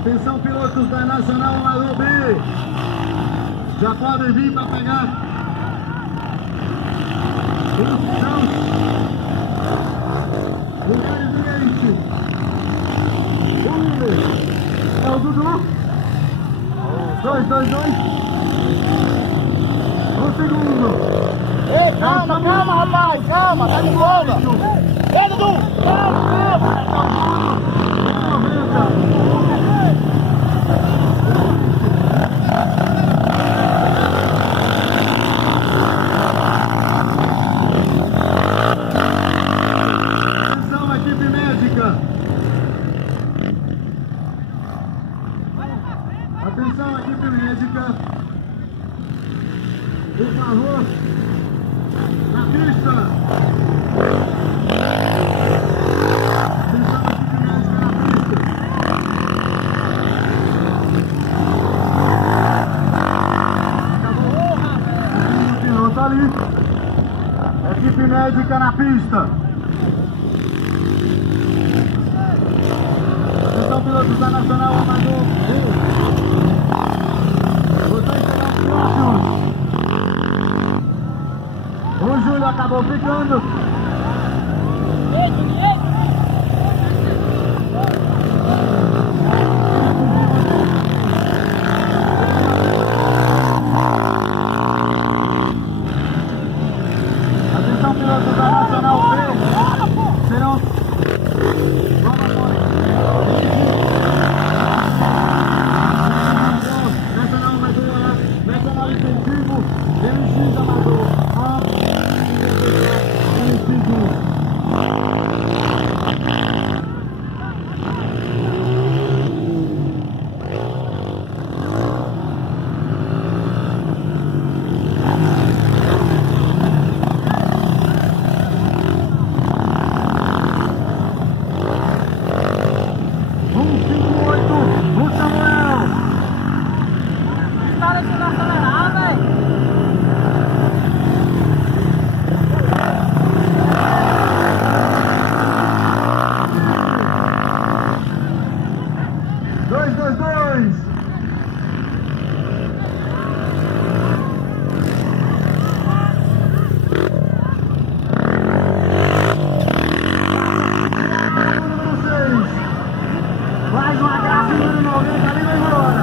Atenção, pilotos da Nacional Amador B, já podem vir para pegar posição, lugar direito. É o Dudu. 2. Um segundo. Ei, calma, rapaz, calma, tá de boa. Ei, Dudu, calma. Atenção, equipe médica. Atenção, equipe médica. Por favor, na pista. Atenção, equipe médica na pista. Acabou. O piloto ali. Equipe médica na pista. Atenção, pilotos da Nacional Amador. Vocês serão próximos. O Júlio acabou ficando. Atenção, pilotos da Nacional B. Serão... Nacional Amador, Nacional Incentivo, MX Amador. Mais uma graça, número 90, ali vai embora.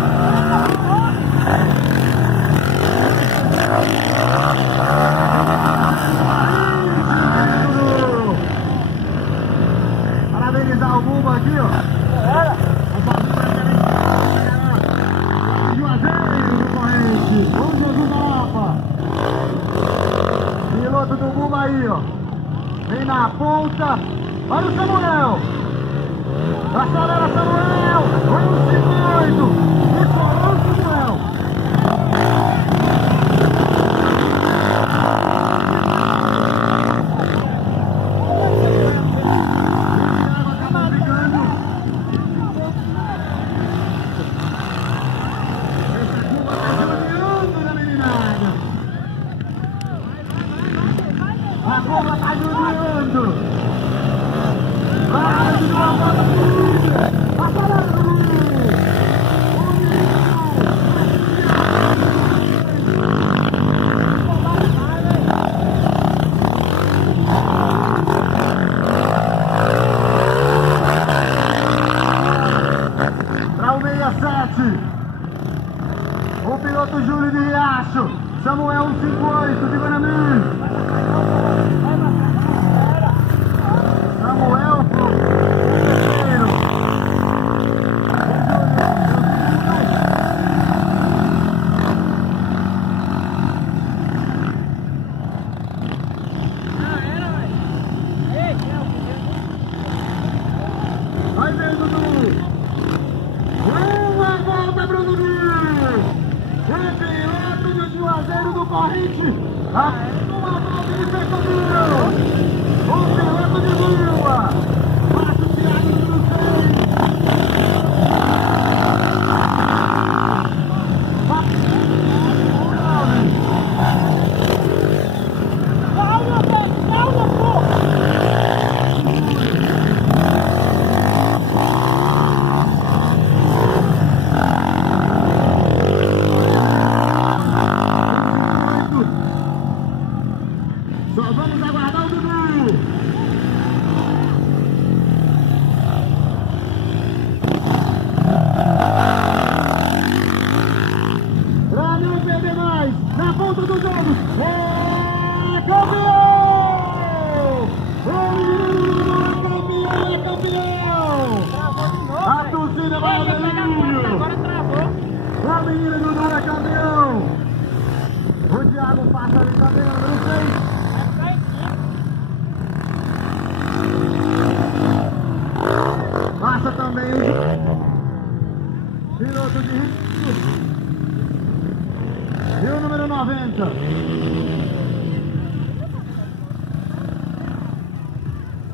Parabenizar o Bumba aqui, ó. Juazeiro do Corrente. Vamos, Jesus da Lapa. Piloto do Bumba aí, ó. Vem na ponta. Olha o Samuel. Acelera, Samuel! 158! Estourou, Samuel! Acaba brigando! Essa curva tá judiando da meninada! A curva tá judiando! Vai, para o 67, o piloto Júlio de Riacho, Samuel 158 de Guanamim. Samuel primeiro. concorrente. Uma volta de campeão. O piloto de Lula. Márcio Thiago número 6. Só vamos aguardar o Dudu. Pra não perder mais, na ponta dos dedos, é campeão! É campeão! A torcida vai ao delírio! Agora travou. A menina Dudu é campeão! O Thiago passa ali também, número 6. Passa também piloto de risco e o número 90.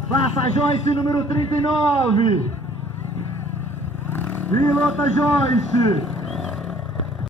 Passa Joyce, número 39. Pilota Joyce.